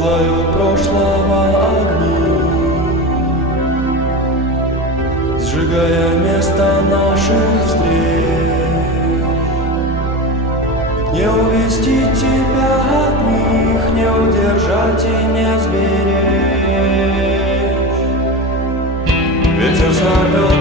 пылают прошлого огни, сжигая место наших встреч. Не увести тебя от них, не удержать и не сберечь. Ветер сорвет